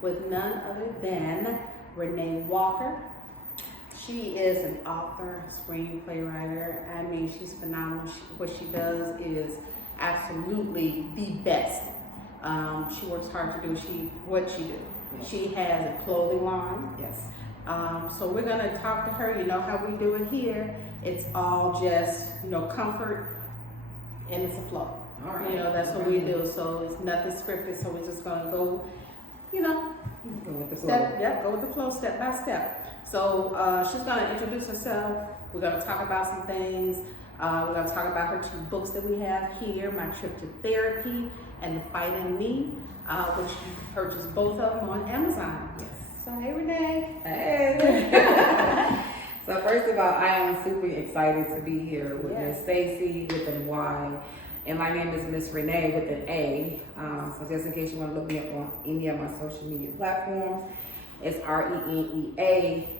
with none other than Renea Walker. She is an author, screenplay writer. I mean, she's phenomenal. What she does is absolutely the best. She works hard to do what she do. Yes. She has a clothing line. Yes. So we're gonna talk to her. You know how we do it here. It's all just, comfort, and it's a flow. All right. That's what we do. So it's nothing scripted. So we're just gonna go, Go with the flow. go with the flow, step by step. So she's gonna introduce herself. We're gonna talk about some things. We're gonna talk about her 2 books that we have here: My Trip to Therapy and The Fight in Me, which you can purchase both of them on Amazon. Yes. So hey, Renee. Hey. So first of all, I am super excited to be here with Yes. Miss Stacy with an Y, and my name is Miss Renee with an A. So just in case you want to look me up on any of my social media platforms, it's ReneaWalker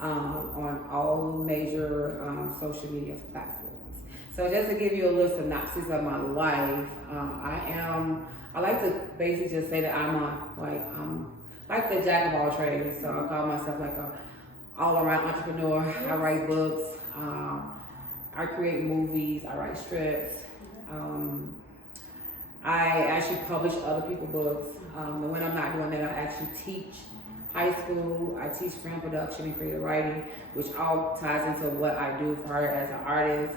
on all major social media platforms. So just to give you a little synopsis of my life, I like to basically just say that I'm like the jack of all trades. So I call myself like a all-around entrepreneur. I write books, I create movies, I write strips. I actually publish other people's books. And when I'm not doing that, I actually teach high school. I teach film production and creative writing, which all ties into what I do for her as an artist.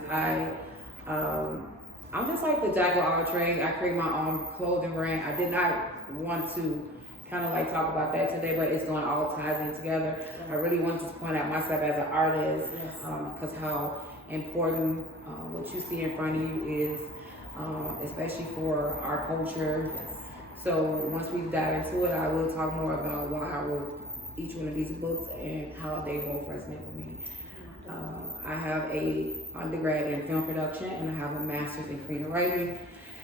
I'm just like the jack of all trades. I create my own clothing brand. I did not want to kind of like talk about that today, but it's going all ties in together. I really want to point out myself as an artist, because how important what you see in front of you is, especially for our culture. So once we dive into it, I will talk more about why I wrote each one of these books and how they both resonate with me. I have a undergrad in film production and I have a master's in creative writing.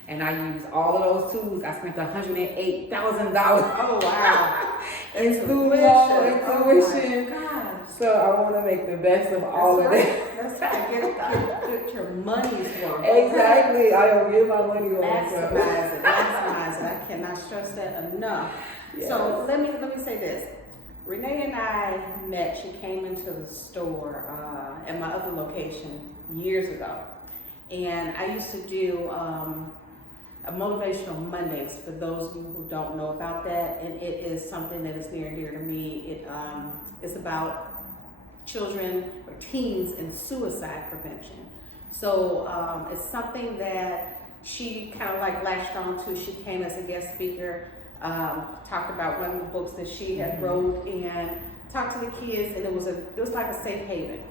And I use all of those tools. I spent $108,000. Oh wow! in student loan and tuition. Oh my gosh. So I want to make the best of all of it. That's right. Get your money's worth. Exactly. I don't give my money away. Maximize it. I cannot stress that enough. Yes. So let me say this. Renee and I met. She came into the store at my other location years ago, and I used to do a motivational Mondays for those of you who don't know about that, and it is something that is near and dear to me. It's about children or teens in suicide prevention. So it's something that she kind of like latched on to. She came as a guest speaker, talked about one of the books that she had wrote, and talked to the kids, and it was like a safe haven.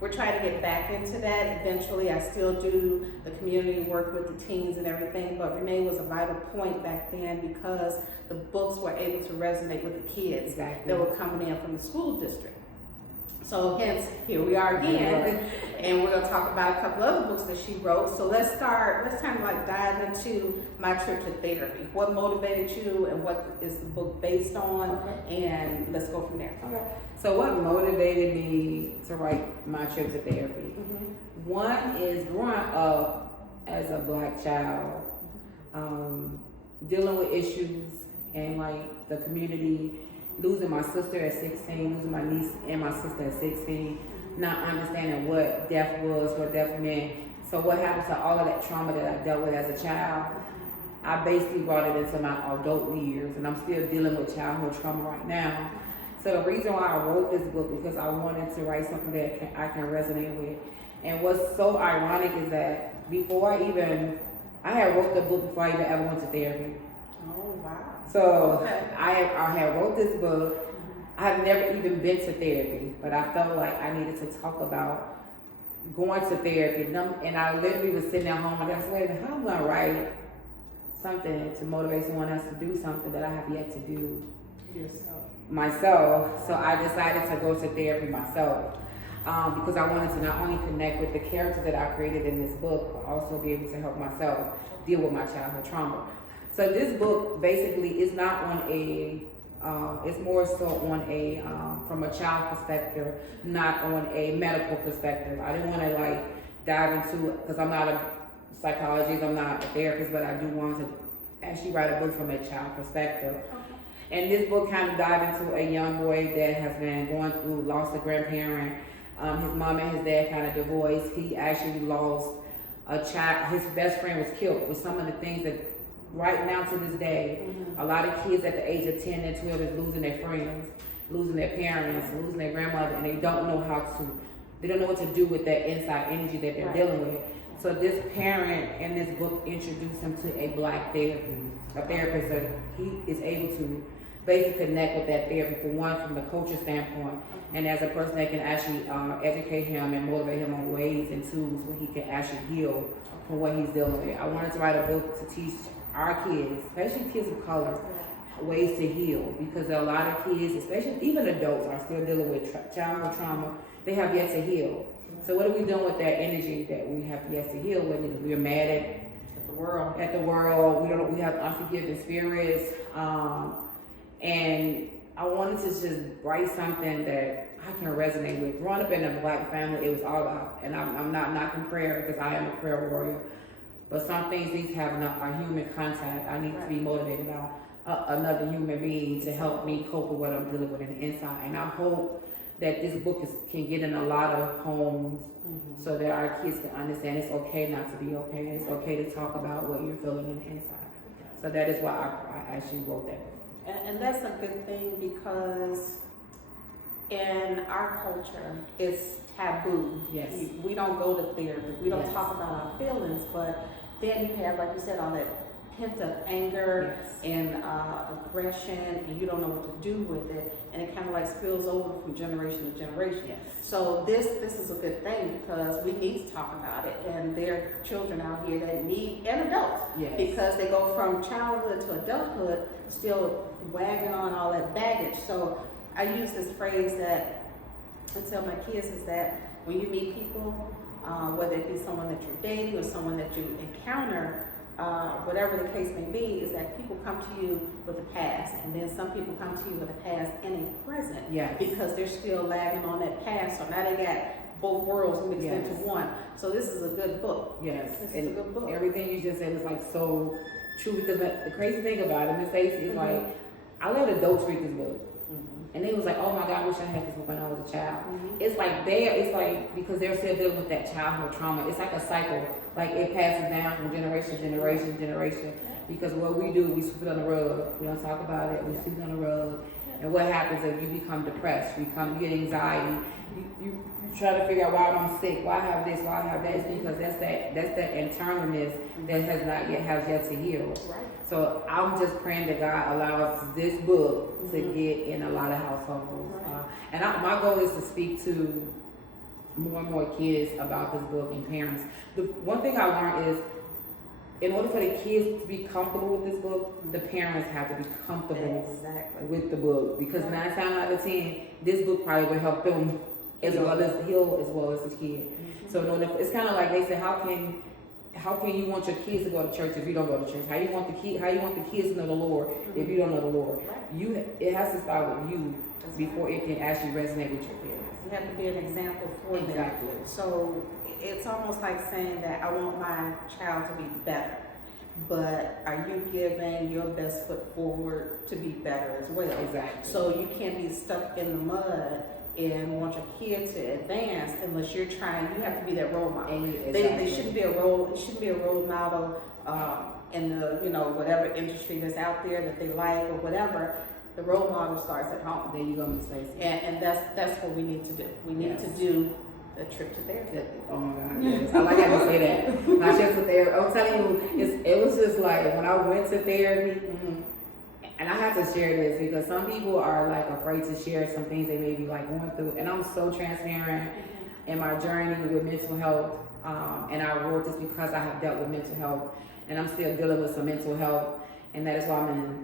We're trying to get back into that eventually. I still do the community work with the teens and everything, but Renee was a vital point back then because the books were able to resonate with the kids that were coming in from the school district. So hence, here we are again, and we're gonna talk about a couple other books that she wrote. So let's kind of like dive into My Trip to Therapy. What motivated you and what is the book based on? And let's go from there. Okay. So what motivated me to write My Trip to Therapy? One is growing up as a Black child, dealing with issues and like the community, losing my sister at 16, losing my niece and my sister at 16, not understanding what death was, what death meant. So what happened to all of that trauma that I dealt with as a child, I basically brought it into my adult years, and I'm still dealing with childhood trauma right now. So the reason why I wrote this book, because I wanted to write something that I can resonate with. And what's so ironic is that before I had wrote the book before I even ever went to therapy. Oh wow. So I had wrote this book. I have never even been to therapy, but I felt like I needed to talk about going to therapy. And I literally was sitting at home and I was like, how am I gonna write something to motivate someone else to do something that I have yet to do myself? So I decided to go to therapy myself, because I wanted to not only connect with the characters that I created in this book, but also be able to help myself deal with my childhood trauma. So this book basically is not on it's more so on a, from a child perspective, not on a medical perspective. I didn't want to like dive into it because I'm not a psychologist, I'm not a therapist, but I do want to actually write a book from a child perspective. Okay. And this book kind of dives into a young boy that has been going through, lost a grandparent. His mom and his dad kind of divorced. He actually lost a child. His best friend was killed with some of the things that right now to this day, a lot of kids at the age of 10 and 12 is losing their friends, losing their parents, losing their grandmother, and they don't know what to do with that inside energy that they're dealing with. So this parent in this book introduced him to a black therapist that he is able to basically connect with that therapy, for one, from the culture standpoint, and as a person that can actually educate him and motivate him on ways and tools where he can actually heal from what he's dealing with. I wanted to write a book to teach our kids, especially kids of color, ways to heal, because a lot of kids, especially even adults, are still dealing with childhood trauma. They have yet to heal. So what are we doing with that energy that we have yet to heal with? We're mad at the world. We have unforgiving spirits. And I wanted to just write something that I can resonate with. Growing up in a black family, it was all about, and I'm not knocking prayer because I am a prayer warrior, but some things need to have a human contact. I need to be motivated by another human being to help me cope with what I'm dealing with in the inside. And I hope that this book can get in a lot of homes so that our kids can understand it's okay not to be okay. It's okay to talk about what you're feeling in the inside. So that is why I actually wrote that book. And that's a good thing, because in our culture, it's taboo. Yes. We don't go to therapy. We don't talk about our feelings, but then you have, like you said, all that pent-up anger and aggression, and you don't know what to do with it, and it kind of like spills over from generation to generation. So this is a good thing, because we need to talk about it, and there are children out here that need, and adults, because they go from childhood to adulthood still wagging on all that baggage. So I use this phrase that I tell my kids is that when you meet people, whether it be someone that you're dating or someone that you encounter, whatever the case may be, is that people come to you with a past, and then some people come to you with a past and a present, because they're still lagging on that past. So now they got both worlds mixed into one. So this is a good book. This is a good book. Everything you just said is like so true, because the crazy thing about it, Miss Stacey, is like, I let adults read this book. And they was like, oh my God, I wish I had this book when I was a child. It's like because they're still dealing with that childhood trauma. It's like a cycle. Like it passes down from generation to generation to generation. Because what we do, we sweep it on the rug. We don't talk about it. We sweep it on the rug. And what happens is you become depressed. You get anxiety. You try to figure out why I'm sick, why I have this, why I have that. It's because that's that internalness that has yet to heal. So I'm just praying that God allows this book to get in a lot of households. And my goal is to speak to more and more kids about this book, and parents. The one thing I learned is, in order for the kids to be comfortable with this book, the parents have to be comfortable with the book. Because 9 times out of 10, this book probably will help them as well as heal as well as the kid. So it's kind of like they say, how can you want your kids to go to church if you don't go to church? How you want the kids to know the Lord if you don't know the Lord? It has to start with you before it can actually resonate with your kids. You have to be an example for them. So it's almost like saying that I want my child to be better, but are you giving your best foot forward to be better as well? So you can't be stuck in the mud and want your kid to advance unless you're trying. You have to be that role model. They shouldn't be a role model in the whatever industry that's out there that they like or whatever. The role model starts at home. There you go, Miss Stacey. And that's what we need to do. We need to do a trip to therapy. Oh my God, yes. I like how you say that. Not just to therapy. I'm telling you, it was just like when I went to therapy, and I have to share this because some people are like afraid to share some things they may be like going through. And I'm so transparent in my journey with mental health. And I wrote this because I have dealt with mental health, and I'm still dealing with some mental health. And that is why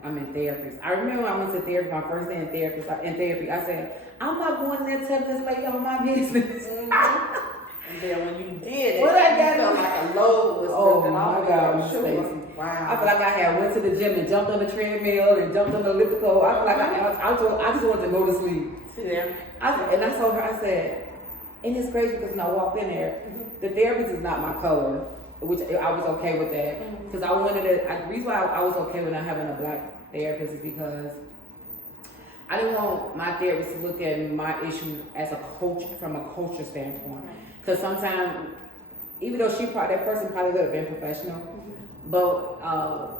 I'm in therapy. I remember when I went to therapy, my first day in therapy, I said, I'm not going there telling this lady all my business. And then when you did it, you felt like a load was lifted off. Oh my God, Stacey. Wow. I feel like I went to the gym and jumped on the treadmill and jumped on the elliptical. I feel like I just wanted to go to sleep. And I told her, I said, and it's crazy because when I walked in there, the therapist is not my color. which I was okay with that because I wanted to. The reason why I was okay with not having a black therapist is because I didn't want my therapist to look at my issue as a coach from a culture standpoint. Because sometimes, even though that person probably would have been professional, but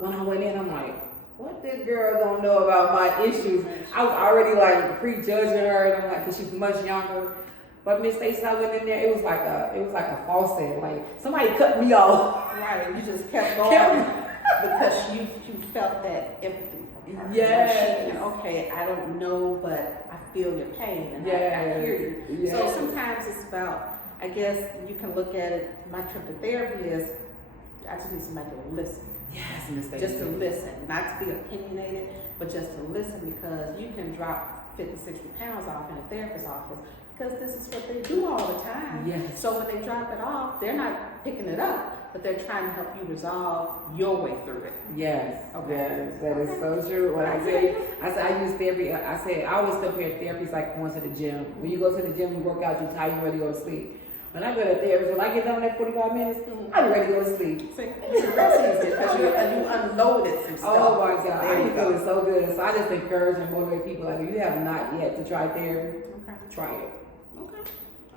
when I went in, I'm like, what this girl gonna know about my issues? I was already like prejudging her, and I'm like, because she's much younger. But Miss Stacey, I went in there, it was like a faucet, like somebody cut me off. Right, and you just kept going because you felt that empathy. Yes. Okay, I don't know, but I feel your pain and I hear you. Yes. So sometimes it's about, I guess you can look at it, my trip to therapy is, I just need somebody to listen. Yes, Miss Stacey. Just to listen, not to be opinionated, but just to listen, because you can drop 50, 60 pounds off in a therapist's office because this is what they do all the time. Yes. So when they drop it off, they're not picking it up, but they're trying to help you resolve your way through it. Yes. Okay. Yes, that is so true. When I said I use therapy, I always compare therapy is like going to the gym. When you go to the gym, you work out, you tired, you ready to go to sleep. When I go to therapy, when I get done that 45 minutes, I'm ready to go to sleep. Because you unloaded some stuff. Oh my God, There you I go. feel so good. So I just encourage and motivate people, like, if you have not yet to try therapy, try it.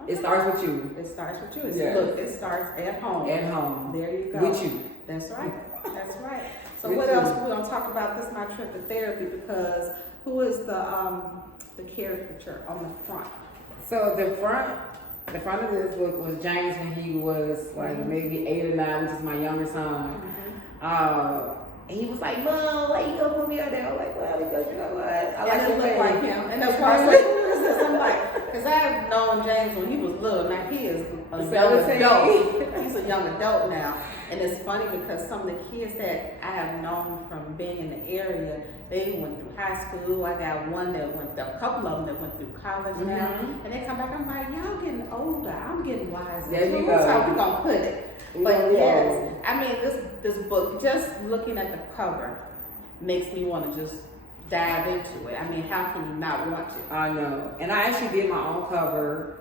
It starts with you. It starts with you. Yes. Look, it starts at home. At home. There you go. With you. That's right. That's right. So With what you. else we're gonna talk about? This is my trip to therapy, because who is the caricature on the front? So the front of this book was James when he was like maybe 8 or 9, which is my younger son. And he was like, "Mom, why you gonna put me out there?" I'm like, "Well, because you know what? I like to to look like him." And that's why I was like, who is this? I'm like, because I've known James when he was little. Now he is a young adult. He's a young adult now. And it's funny because some of the kids that I have known from being in the area, they went through high school. I got a couple of them that went through college now. And they come back, I'm like, y'all getting older. I'm getting wiser. There you That's go. how we gonna put it. But yes, I mean, this book, just looking at the cover, makes me want to just dive into it. I mean, how can you not want to? I know. And I actually did my own cover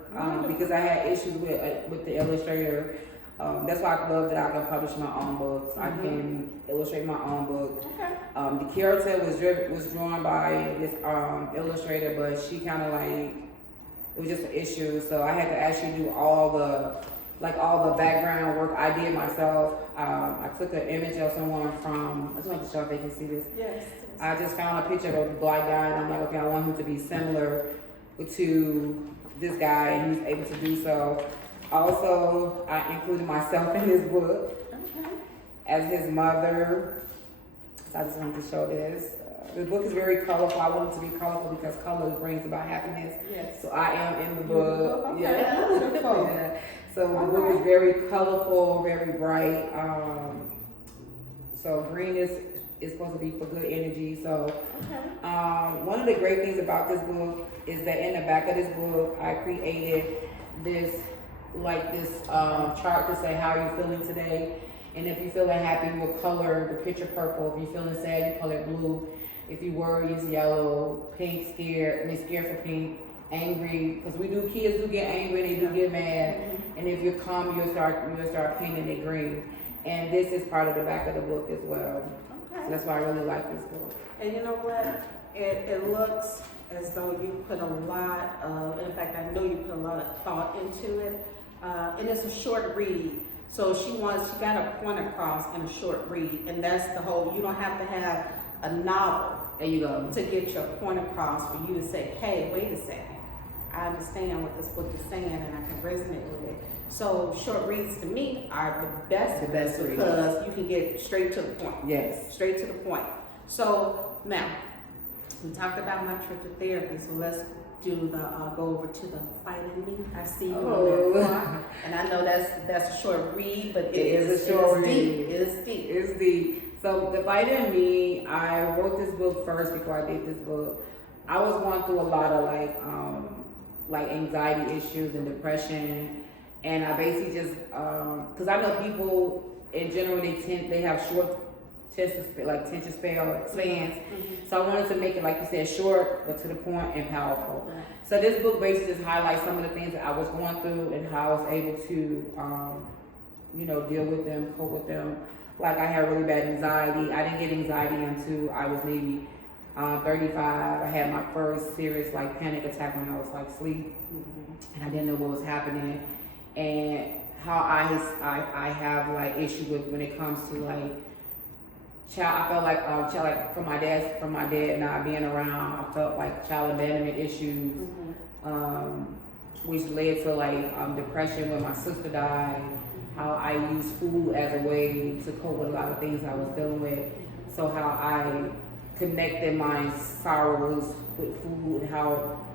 because I had issues with the illustrator. That's why I love that I can publish my own books. I can illustrate my own book. Okay. The character was drawn by this illustrator, but she kind of like, it was just an issue. So I had to actually do all the background work I did myself. I took an image of someone I just want to show if they can see this. Yes. I just found a picture of a black guy, and I'm like, okay, I want him to be similar to this guy, and he was able to do so. Also, I included myself in this book as his mother. So I just wanted to show this. The book is very colorful. I want it to be colorful because color brings about happiness. Yes. So I am in the book. Okay. Yeah. Beautiful. Yeah. So the book is very colorful, very bright. So green is supposed to be for good energy. So one of the great things about this book is that in the back of this book, I created this chart to say how you're feeling today. And if you're feeling happy, you'll color the picture purple. If you're feeling sad, you color it blue. If you worry, it's yellow. Pink, scared for pink. Angry, because kids do get angry, they do get mad. And if you're calm, you'll start painting it green. And this is part of the back of the book as well. Okay. So that's why I really like this book. And you know what? It looks as though you put a lot of, in fact, I know you put a lot of thought into it. And it's a short read. So she got a point across in a short read. And that's the whole, you don't have to have a novel. There you go. To get your point across, for you to say, hey, wait a second. I understand what this book is saying and I can resonate with it. So short reads to me are the best reads. Because you can get straight to the point. Yes. Straight to the point. So now, we talked about my trip to therapy, so let's do go over to the Fighting Me. I see you on that front. And I know that's a short read, but it is a short read. It's deep. It's deep. So the Fighting Me, I wrote this book first before I did this book. I was going through a lot of like anxiety issues and depression, and I basically just because I know people in general they have short attention spans. So I wanted to make it, like you said, short but to the point and powerful. Right. So this book basically just highlights some of the things that I was going through and how I was able to you know, deal with them, cope with them. Like I had really bad anxiety. I didn't get anxiety until I was maybe 35. I had my first serious like panic attack when I was like asleep, and I didn't know what was happening, and how I have like issue with when it comes to like child. I felt like child, like from my dad not being around. I felt like child abandonment issues, which led to like depression when my sister died. How I used food as a way to cope with a lot of things I was dealing with. So how I connected my sorrows with food and how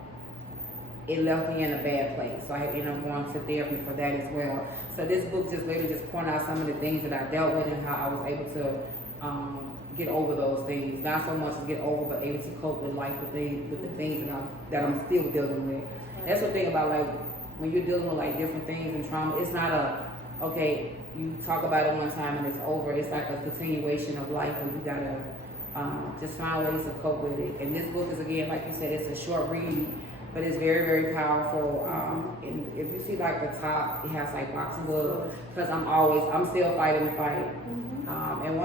it left me in a bad place. So I ended up going to therapy for that as well. So this book just literally just pointed out some of the things that I dealt with and how I was able to get over those things. Not so much to get over, but able to cope with life with the things that I'm still dealing with. That's the thing about like when you're dealing with like different things and trauma. It's not okay, you talk about it one time and it's over. It's like a continuation of life where you gotta just find ways to cope with it. And this book is, again, like you said, it's a short read, but it's very, very powerful. And if you see like the top, it has like boxing gloves, because I'm still fighting the fight. And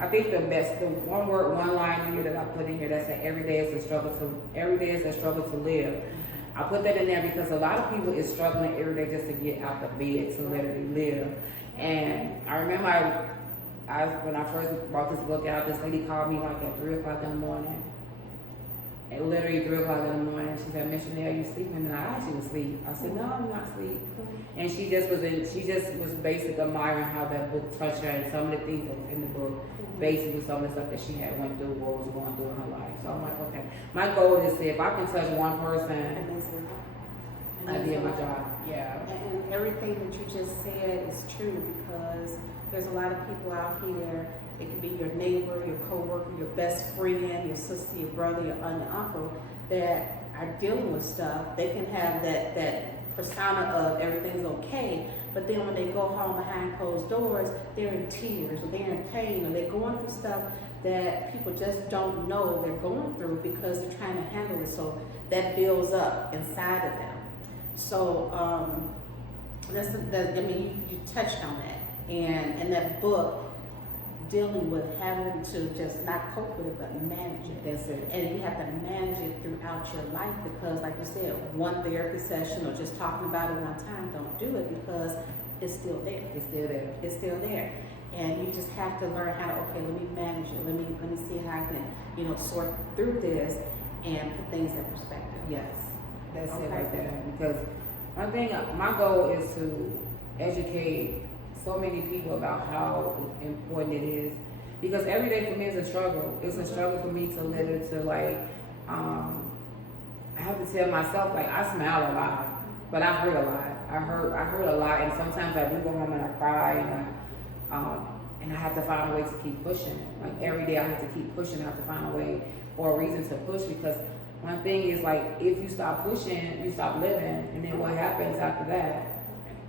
I think the one line in here that I put in here that said every day is a struggle to live. I put that in there because a lot of people is struggling every day just to get out the bed to literally live. And I remember when I first brought this book out, this lady called me like at 3 o'clock in the morning. And literally 3 o'clock in the morning, she said, "Miss Renea, are you sleeping?" And I actually was asleep. I said, "No, I'm not asleep." And she just was basically admiring how that book touched her and some of the things that was in the book, basically some of the stuff that she had went through or was going through in her life. So I'm like, okay, my goal is to, if I can touch one person, I did my job. Yeah. And everything that you just said is true, because there's a lot of people out here. It could be your neighbor, your coworker, your best friend, your sister, your brother, your aunt, your uncle that are dealing with stuff. They can have that persona of everything's okay, but then when they go home behind closed doors, they're in tears or they're in pain or they're going through stuff that people just don't know they're going through because they're trying to handle it. So that builds up inside of them. So you touched on that, and that book dealing with having to just not cope with it but manage it. That's it. And you have to manage it throughout your life, because like you said, one therapy session or just talking about it one time don't do it, because it's still there. It's still there. It's still there. And you just have to learn how to, okay, let me manage it. Let me see how I can, sort through this and put things in perspective. Yes. That's it right there. Because one thing, my goal is to educate so many people about how important it is. Because every day for me is a struggle. It's a struggle for me to literally I have to tell myself, like, I smile a lot, but I hurt a lot. I hurt a lot, and sometimes I do go home and I cry, and I have to find a way to keep pushing. Like every day I have to keep pushing. I have to find a way or a reason to push, because one thing is, like, if you stop pushing, you stop living, and then what happens after that?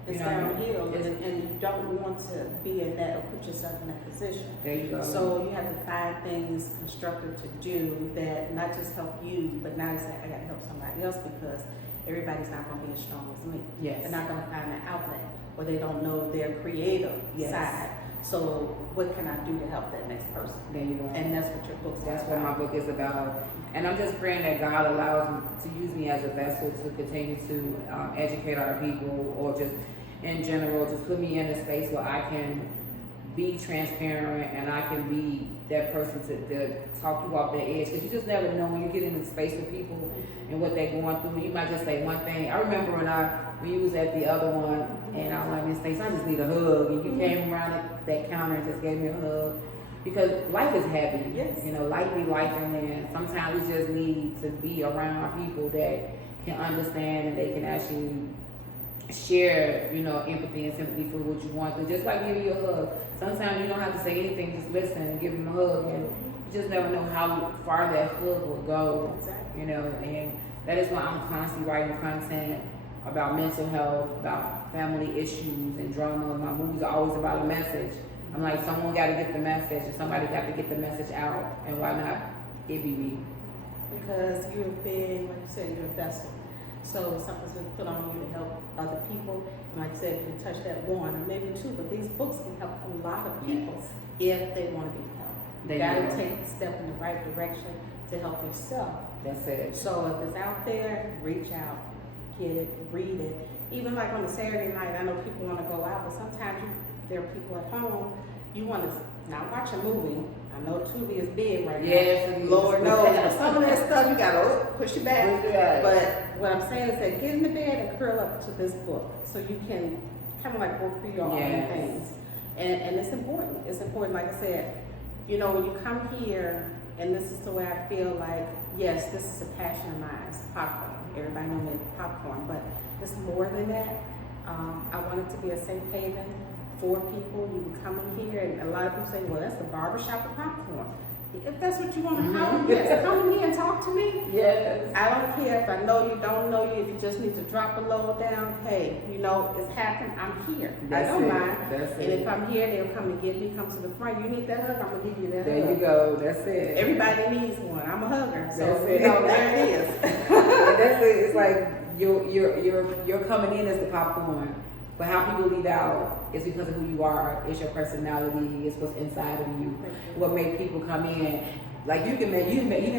It's downhill, and you don't want to be in that or put yourself in that position. There you go. So you have to find things constructive to do that not just help you, but now you say, I got to help somebody else, because everybody's not going to be as strong as me. Yes. They're not going to find an outlet, or they don't know their creative side. So what can I do to help that next person? There you go. And that's what your book's about. That's what my book is about. And I'm just praying that God allows me to use me as a vessel to continue to educate our people, or just in general, just put me in a space where I can be transparent and I can be that person to talk you off the edge. Because you just never know when you get in a space with people and what they're going through. You might just say one thing. I remember when you was at the other one, and I was like, Miss Stacey, I just need a hug. And you came around that counter and just gave me a hug. Because life is heavy. Yes. Life be life, and sometimes we just need to be around people that can understand and they can actually share, empathy and sympathy for what you want through. Just like giving you a hug. Sometimes you don't have to say anything, just listen and give them a hug, and you just never know how far that hug will go. Exactly. And that is why I'm constantly writing content about mental health, about family issues and drama. My movies are always about a message. I'm like, someone got to get the message, and somebody got to get the message out, and why not it be me? Because you're big, like you said, you're a vessel. So something's been put on you to help other people. And like I said, if you touch that one or maybe two, but these if they want to be helped. You got to take the step in the right direction to help yourself. That's it. So if it's out there, reach out, get it, read it. Even like on a Saturday night, I know people want to go out, but sometimes there are people at home, you want to not watch a movie. I know Tubi is big right now. Yes, Lord knows. But some of that stuff you gotta push it back. Yeah. But what I'm saying is that get in the bed and curl up to this book so you can kind of like work through your own things. And it's important. It's important, like I said, you know, when you come here, and this is the way I feel like, yes, this is a passion of mine, it's popcorn. Everybody knows me as popcorn, but it's more than that. I want it to be a safe haven for people. You can come in here, and a lot of people say, well, that's the barbershop of popcorn. If that's what you want to call it, yes, come in here and talk to me. Yes. I don't care if I know you, don't know you, if you just need to drop a load down, hey, you know, it's happened, I'm here. I don't mind. And if I'm here, they'll come and get me, come to the front. You need that hug, I'm going to give you that hug. There you go, that's it. Everybody needs one. I'm a hugger. So, That's you know, there it is. And that's it. It's like you're coming in as the popcorn. But how people leave out is because of who you are. It's your personality. It's what's inside of you. What made people come in. Like you can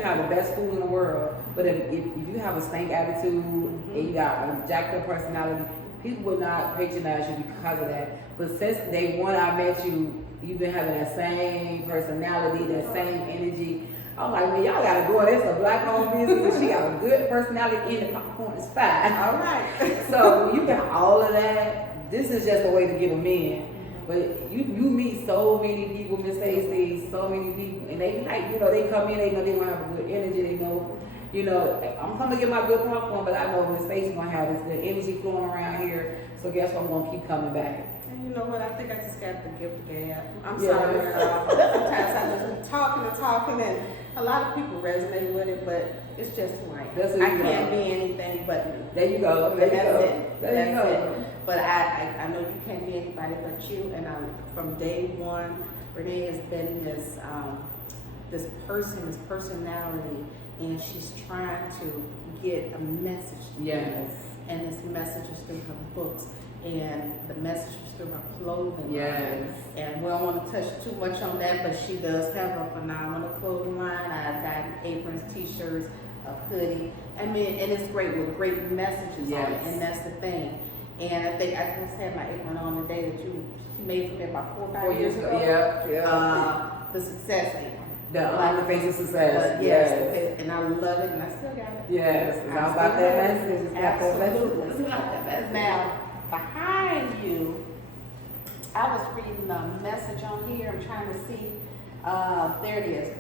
have the best food in the world, but if you have a stank attitude and you got a jacked up personality, people will not patronize you because of that. But since day one I met you, you've been having that same personality, that same energy. I'm like, man, y'all gotta go. It's a black owned business, and she got a good personality, and the popcorn is fine. All right. So you got all of that. This is just a way to get them in. But you meet so many people, Miss Stacey, so many people, and they like, you know, they come in, they know they're gonna have a good energy, they know, you know, I'm coming to get my good popcorn, but I know Miss Stacey's gonna have this good energy flowing around here. So guess what? I'm gonna keep coming back. And you know what? I think I just got the gift of gab. I'm sorry, y'all. Sometimes I just be talking, and a lot of people resonate with it, but it's just who I am. I can't be anything but me. There you go. That's it. But I know you can't be anybody but you. And from day one, Renee has been this personality, and she's trying to get a message to people. And this message is through her books, and the message is through her clothing line. And we don't want to touch too much on that, but she does have a phenomenal clothing line. I've got aprons, t-shirts, a hoodie. I mean, and it's great with great messages on it, and that's the thing. And I think I just had my apron on the day that you made for me about 4 or 5 years ago. The success apron. The face of success. Yes. And I love it, and I still got it. Yes, it's all about that message. It's got that message. It's about that message. Now, behind you, I was reading the message on here. I'm trying to see. There it is.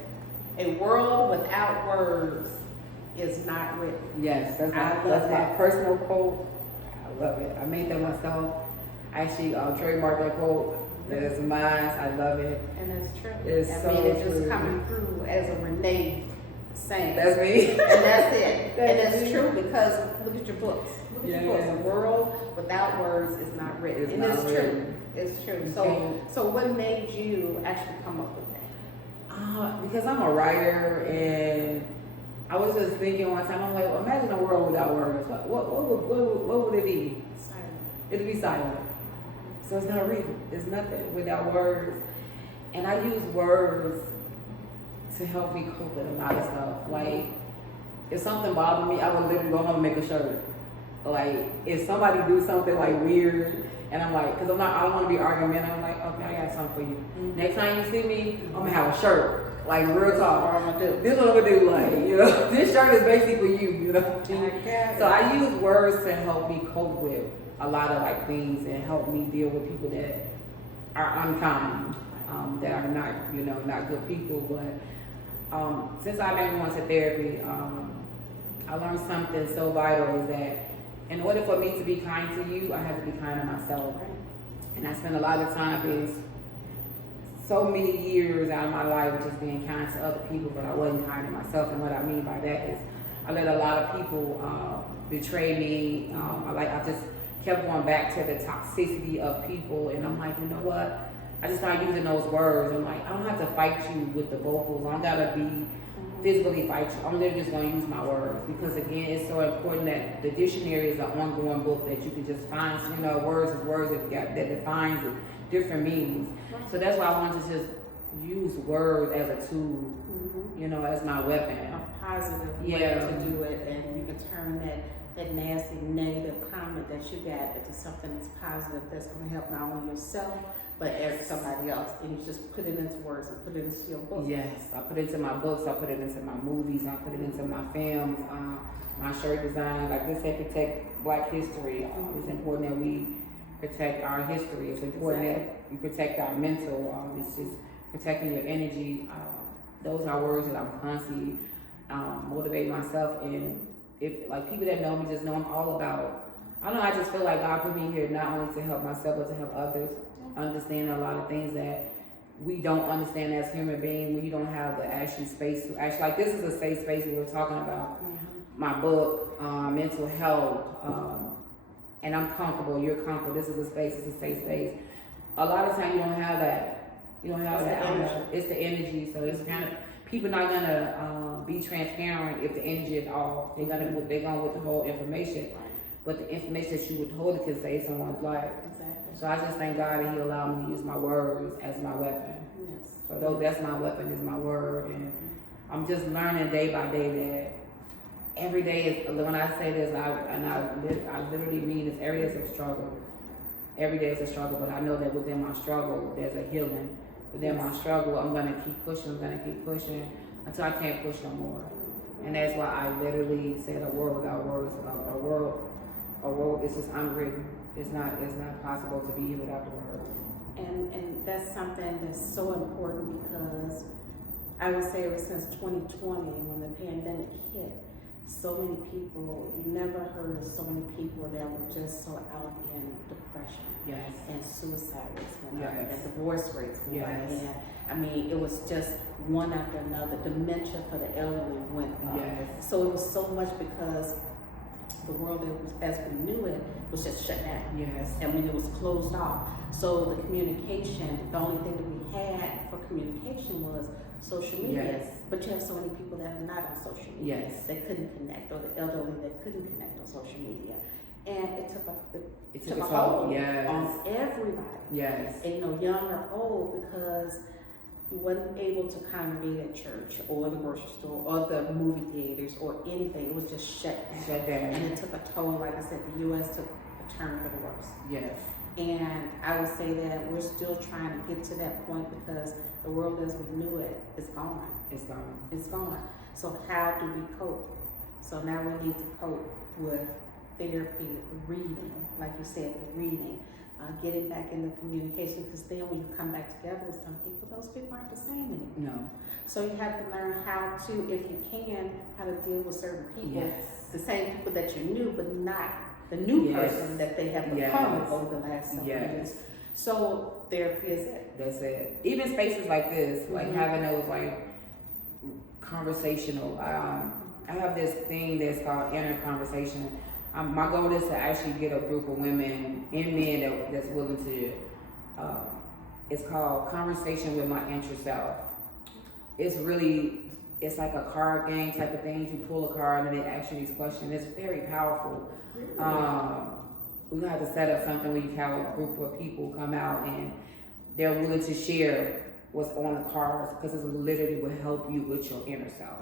A world without words is not written. Yes, that's my personal quote. I love it. I made that myself. I actually trademarked that quote. That is mine. I love it. And it's true. It's it's just coming through as a Renee saying. That's me. And that's it. And it's true because look at your books. Look at your books. A world without words is not written. And it's true. It's true. So what made you actually come up with that? Because I'm a writer, and I was just thinking one time, I'm like, well, imagine a world without words. What would it be? Silent. It'd be silent. So it's not written. There's nothing without words. And I use words to help me cope with a lot of stuff. Like, if something bothered me, I would literally go home and make a shirt. Like, if somebody do something like weird, and I'm like, because I don't want to be argumentative, I'm like, okay, I got something for you. Next time you see me, I'm going to have a shirt. Like, real talk. What I'm gonna do. This is what I'm going to do. Like, you know, this shirt is basically for you, know. So I use words to help me cope with a lot of like things and help me deal with people that are unkind, that are not, you know, not good people. But since I've been going to therapy, I learned something so vital is that in order for me to be kind to you, I have to be kind to myself. And I spent a lot of time being so many years out of my life just being kind to other people, but I wasn't kind to myself. And what I mean by that is I let a lot of people betray me. I just kept going back to the toxicity of people, and I'm like, you know what? I just started using those words. I'm like, I don't have to fight you with the vocals. I don't gotta be physically fight you. I'm literally just gonna use my words, because again, it's so important that the dictionary is an ongoing book that you can just find. You know, words is words that defines different meanings. So that's why I wanted to just use words as a tool, you know, as my weapon. A positive way to do it, and you can turn that nasty negative comment that you got into something that's positive, that's going to help not only yourself but as somebody else. And you just put it into words and put it into your book. Yes, I put it into my books, I put it into my movies, I put it into my films, my shirt design. Like this, help protect Black history. It's important that we protect our history. It's important that we protect our mental. It's just protecting your energy. Those are words that I'm constantly motivating myself in. If like people that know me just know I'm all about. I don't know. I just feel like God put me here not only to help myself but to help others understand a lot of things that we don't understand as human beings when you don't have the actual space to actually. Like this is a safe space we were talking about. My book, mental health, and I'm comfortable. You're comfortable. This is a space. It's a safe space. A lot of times you don't have that. You don't have that. It's the energy. So it's kind of people not gonna be transparent if the energy is off. They're gonna withhold information, but the information that you withhold can save someone's life. Exactly. So I just thank God that He allowed me to use my words as my weapon. Yes. So that's my weapon, is my word, and I'm just learning day by day that every day is. When I say this, I literally mean this. Every day is a struggle. Every day is a struggle, but I know that within my struggle, there's a healing. Within my struggle, I'm gonna keep pushing. Until I can't push no more. And that's why I literally said a word without words. A word is just unwritten. It's not possible to be without the words. And that's something that's so important, because I would say ever since 2020, when the pandemic hit, so many people, you never heard of so many people that were just so out in depression. Yes. And suicide rates went up, Yes. and divorce rates went up. Yes. And I mean, it was just one after another. Dementia for the elderly went up. Yes. So it was so much because the world as we knew it was just shut down. Yes. I mean, it was closed off. So the communication, the only thing that we had for communication was social media. Yes. But you have so many people that are not on social media. Yes. That couldn't connect, or the elderly that couldn't connect on social media. And it took a hold Yes. on everybody. Yes. And, you know, young or old, because you wasn't able to congregate at church or the grocery store or the movie theaters or anything. It was just shut down. Shut down. And it took a toll. Like I said, the U.S. took a turn for the worse. Yes. And I would say that we're still trying to get to that point, because the world as we knew it is gone. It's gone. It's gone. So how do we cope? So now we need to cope with therapy, reading, like you said, the reading, getting back into communication, because then when you come back together with some people, those people aren't the same anymore. No. So you have to learn how to, if you can, how to deal with certain people. Yes. The same people that you knew, but not the new person that they have become over the last several years. So therapy is it. That's it. Even spaces like this, like having those like conversational. I have this thing that's called inner conversation. My goal is to actually get a group of women and men that's willing to. It's called Conversation with My Inner Self. It's like a card game type of thing. You pull a card and they ask you these questions. It's very powerful. We're gonna have to set up something where you have a group of people come out and they're willing to share what's on the cards, because it literally will help you with your inner self.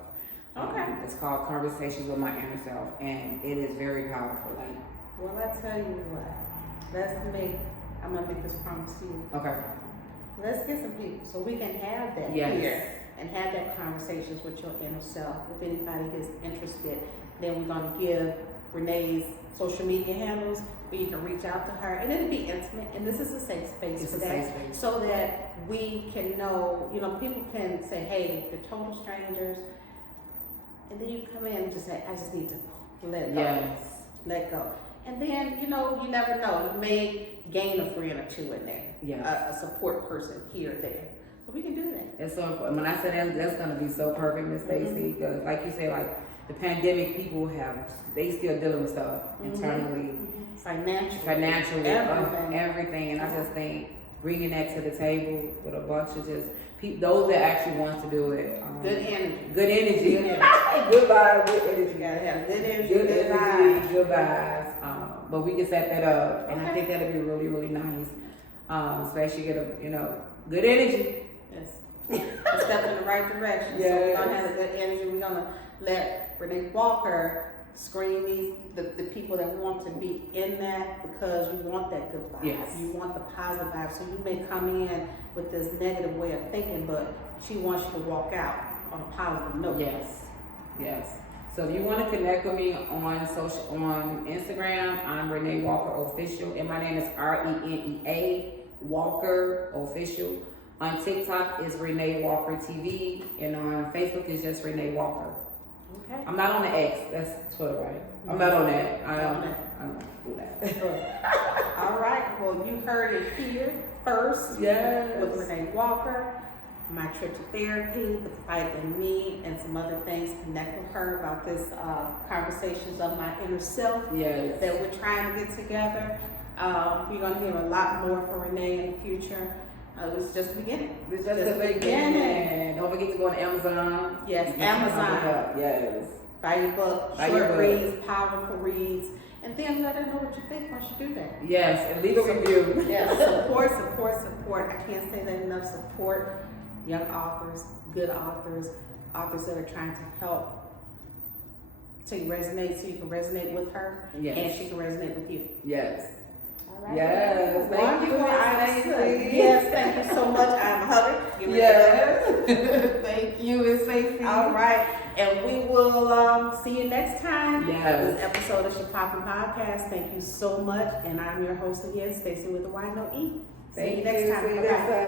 Okay. It's called Conversations with My Inner Self, and it is very powerful. Well, I tell you what, I'm gonna make this promise to you. Okay. Let's get some people so we can have that here and have that conversations with your inner self. If anybody is interested, then we're gonna give Renea's social media handles where you can reach out to her, and it'll be intimate, and this is a safe space for that, so that we can know, you know, people can say, hey, they're total strangers, and then you come in and just say, I just need to let it go. Yes. Let go. And then, you know, you never know, you may gain a friend or two in there. Yes. A support person here or there. So we can do that. And so when I say that's going to be so perfect, Miss Stacy, because like you say, like the pandemic, they still dealing with stuff internally, financially, everything. And I just think bringing that to the table with a bunch of just people, those that actually wants to do it. Good energy. Good energy. Good vibes, good energy. You gotta have good energy, good vibes. But we can set that up, and I think that'll be really, really nice. Especially get good energy. Yes. a step in the right direction. Yes. So we're gonna have a good energy. We're gonna let Renea Walker screen the people that want to be in that, because you want that good vibe. Yes. You want the positive vibe. So you may come in with this negative way of thinking, but she wants you to walk out on a positive note. Yes, yes. So if you want to connect with me on Instagram, I'm Renea Walker Official, and my name is RENEA Walker Official. On TikTok is Renea Walker TV, and on Facebook is just Renea Walker. Okay. I'm not on the X. That's Twitter, right? I'm not on that. I don't do that. All right. Well, you heard it here first. Yes. With Renea Walker. My trip to therapy, the fight in me, and some other things. Connect with her about this conversations of my inner self. Yes. That we're trying to get together. We're gonna hear a lot more from Renea in the future. It was just the beginning. It's just the beginning. Don't forget to go on Amazon. Yes, You can Amazon. pick it up. Yes. Buy your book, Buy short your book. reads, powerful reads, and then let her know what you think once you do that. Yes, and leave a review. Yeah, support. I can't say that enough. Support young authors, good authors, authors that are trying to help so you can resonate with her, Yes. and she can resonate with you. Yes. All right. Yes. Thank you, Miss Stacey. Yes, thank you so much. I'm Hubbard. Give me a Yes. Thank you, Miss Stacey. All right, and we will see you next time. Yes. This episode of Sha-Poppin podcast. Thank you so much, and I'm your host again, Stacey with the Y No E. See you next time. See you Bye-bye. next time.